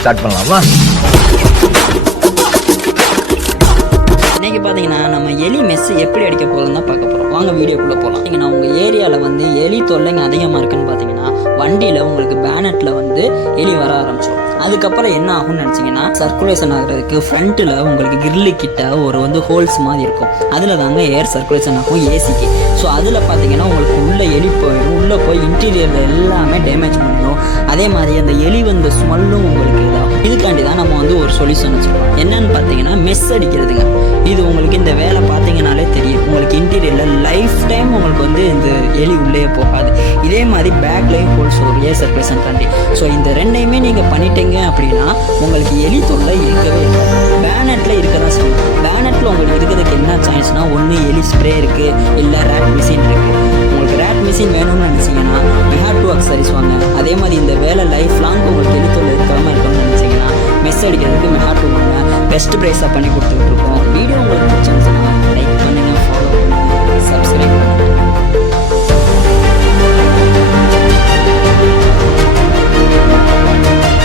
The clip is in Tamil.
ஸ்டார்ட் பண்ணலாமா? இன்றைக்கி பார்த்தீங்கன்னா நம்ம எலி மெஸ் எப்படி அடிக்க போகிறோம் தான் பார்க்க போகிறோம். வாங்க வீடியோக்குள்ளே போகலாம். பார்த்தீங்கன்னா உங்கள் ஏரியாவில் வந்து எலி தொல்லைங்க அதிகமாக இருக்குன்னு பார்த்தீங்கன்னா வண்டியில் உங்களுக்கு பேனட்டில் வந்து எலி வர ஆரம்பிச்சிடும். அதுக்கப்புறம் என்ன ஆகும்னு நினச்சிங்கன்னா சர்க்குலேஷன் ஆகிறதுக்கு ஃப்ரண்ட்டில் உங்களுக்கு கிரில்லு கிட்ட ஒரு வந்து ஹோல்ஸ் மாதிரி இருக்கும். அதில் தாங்க ஏர் சர்க்குலேஷன் ஆகும் ஏசிக்கு. ஸோ அதில் பார்த்தீங்கன்னா உங்களுக்கு உள்ளே எலி போயிடும். உள்ளே போய் இன்டீரியரில் எல்லாமே டேமேஜ் பண்ணிடும். அதே மாதிரி அந்த எலி வந்து ஸ்மெல்லும் உங்களுக்கு இதாகும். இதுக்காண்டி தான் நம்ம வந்து ஒரு சொல்யூஷன் வச்சுருக்கோம். என்னன்னு பார்த்தீங்கன்னா மெஸ் அடிக்கிறதுங்க. இது உங்களுக்கு இந்த வேலை பார்த்தீங்கன்னாலே தெரியும். உங்களுக்கு இன்டீரியரில் லைஃப் டைம் உங்களுக்கு வந்து இந்த எலி உள்ளே போகாது. இதே மாதிரி பேக்லேயும் ஹோல்ஸ் வரும் ஏர் சர்க்குலேஷன் காண்டி. ஸோ இந்த ரெண்டையுமே நீங்கள் பண்ணிட்டீங்க அப்படின்னா உங்களுக்கு எலி தொல்லை இருக்கவே இருக்காது. பேனட்டில் இருக்க தான் செய்யும். பேனட்டில் உங்களுக்கு இருக்கிறதுக்கு என்ன சான்ஸ்னா ஒன்று எலி ஸ்ப்ரே இருக்குது, இல்லை ரேட் மிஷின் இருக்குது. உங்களுக்கு ரேட் மிஷின் வேணும்னு நினச்சிங்கன்னா மெஹா2 அக்சரிஸ் வாங்க. அதே மாதிரி இந்த வேலை லைஃப் லாங் உங்களுக்கு எலி தொல்லை இருக்காமல் இருக்கணும்னு நினச்சிங்கன்னா மெஸ் அடிக்கிறதுக்கு மெஹா2 வாங்க. பெஸ்ட் ப்ரைஸாக பண்ணி கொடுத்துட்ருக்கோம். வீடியோ உங்களுக்கு பிடிச்சிருந்துச்சுன்னா